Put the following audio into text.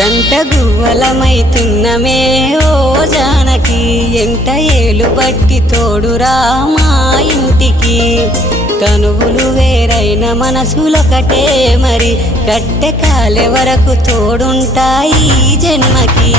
జంట గువ్వలమైతున్నమే ఓ జానకి ఎంట ఏలు బట్టి తోడురా మా ఇంటికి తనువులు వేరైన మనసులొకటే మరి కట్టె కాలే వరకు తోడుంటాయి జన్మకి